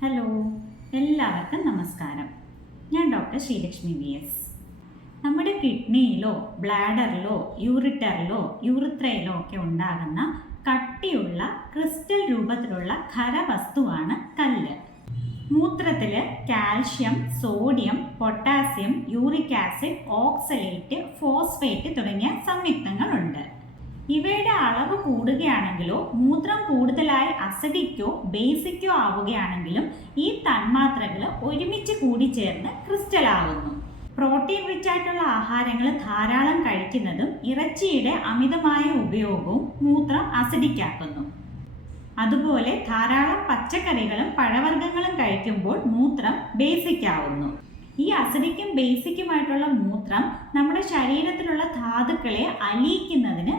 Hello എല്ലാവർക്കും നമസ്കാരം. ഞാൻ ഡോക്ടർ ശ്രീലക്ഷ്മി വി എസ്. നമ്മുടെ കിഡ്നിയിലോ ബ്ലാഡറിലോ യൂറിറ്ററിലോ യൂറിത്രയിലോ ഒക്കെ ഉണ്ടാകുന്ന കട്ടിയുള്ള ക്രിസ്റ്റൽ രൂപത്തിലുള്ള ഖരവസ്തുവാണ് കല്ല്. മൂത്രത്തിൽ calcium sodium potassium uric acid oxalate phosphate തുടങ്ങിയ സംയുക്തങ്ങളുണ്ട്. ഇവയുടെ അളവ് കൂടുകയാണെങ്കിലോ മൂത്രം കൂടുതലായി അസിഡിക്കോ ബേസിക്കോ ആവുകയാണെങ്കിലും ഈ തന്മാത്രകൾ ഒരുമിച്ച് കൂടിച്ചേർന്ന് ക്രിസ്റ്റൽ ആകുന്നു. പ്രോട്ടീൻ റിച്ച് ആയിട്ടുള്ള ആഹാരങ്ങൾ ധാരാളം കഴിക്കുന്നതും ഇറച്ചിയുടെ അമിതമായ ഉപയോഗവും മൂത്രം അസിഡിക്കാക്കുന്നു. അതുപോലെ ധാരാളം പച്ചക്കറികളും പഴവർഗങ്ങളും കഴിക്കുമ്പോൾ മൂത്രം ബേസിക് ആവുന്നു ഈ അസിഡിക്കും ബേസിക്കുമായിട്ടുള്ള മൂത്രം നമ്മുടെ ശരീരത്തിലുള്ള ധാതുക്കളെ അലിയിക്കുന്നതിന്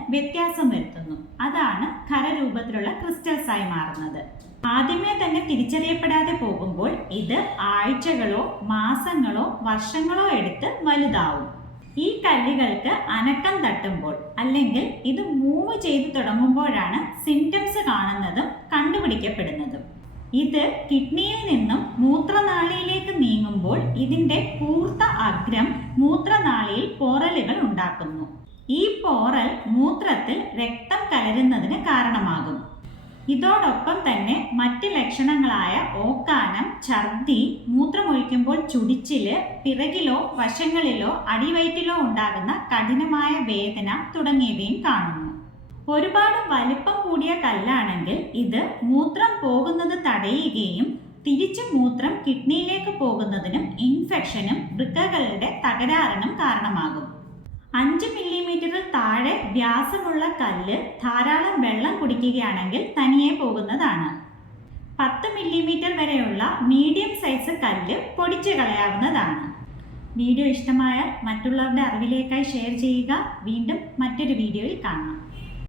വ്യത്യാസം വരുത്തുന്നു. അതാണ് ഖരരൂപത്തിലുള്ള ക്രിസ്റ്റൽസ് ആയി മാറുന്നത്. ആദ്യമേ തന്നെ തിരിച്ചറിയപ്പെടാതെ പോകുമ്പോൾ ഇത് ആഴ്ചകളോ മാസങ്ങളോ വർഷങ്ങളോ എടുത്ത് വലുതാവും. ഈ കല്ലുകൾക്ക് അനക്കം തട്ടുമ്പോൾ അല്ലെങ്കിൽ ഇത് മൂവ് ചെയ്തു തുടങ്ങുമ്പോഴാണ് സിംറ്റംസ് കാണുന്നതും കണ്ടുപിടിക്കപ്പെടുന്നതും. ഇത് കിഡ്നിയിൽ നിന്നും മൂത്രനാളിയിലേക്ക് നീങ്ങുമ്പോൾ ഇതിന്റെ പൂർത്ത അഗ്രം മൂത്രനാളിയിൽ പോറലുകൾ ഉണ്ടാക്കുന്നു. ഈ പോറൽ മൂത്രത്തിൽ രക്തം കലരുന്നതിന് കാരണമാകും. ഇതോടൊപ്പം തന്നെ മറ്റ് ലക്ഷണങ്ങളായ ഓക്കാനം ഛർദി മൂത്രമൊഴിക്കുമ്പോൾ ചുടിച്ചിൽ പിറകിലോ വശങ്ങളിലോ അടിവയറ്റിലോ ഉണ്ടാകുന്ന കഠിനമായ വേദന തുടങ്ങിയവയും കാണുന്നു. ഒരുപാട് വലിപ്പം കൂടിയ കല്ലാണെങ്കിൽ ഇത് മൂത്രം പോകുന്നത് തടയുകയും തിരിച്ചു മൂത്രം കിഡ്നിയിലേക്ക് പോകുന്നതിനും ഇൻഫെക്ഷനും വൃക്കകളുടെ തകരാറിനും കാരണമാകും. അഞ്ച് മില്ലിമീറ്ററിൽ താഴെ വ്യാസമുള്ള കല്ല് ധാരാളം വെള്ളം കുടിക്കുകയാണെങ്കിൽ തനിയെ പോകുന്നതാണ്. പത്ത് മില്ലിമീറ്റർ വരെയുള്ള മീഡിയം സൈസ് കല്ല് പൊടിച്ചു കളയാവുന്നതാണ്. വീഡിയോ ഇഷ്ടമായാൽ മറ്റുള്ളവരുടെ അറിവിലേക്കായി ഷെയർ ചെയ്യുക. വീണ്ടും മറ്റൊരു വീഡിയോയിൽ കാണാം.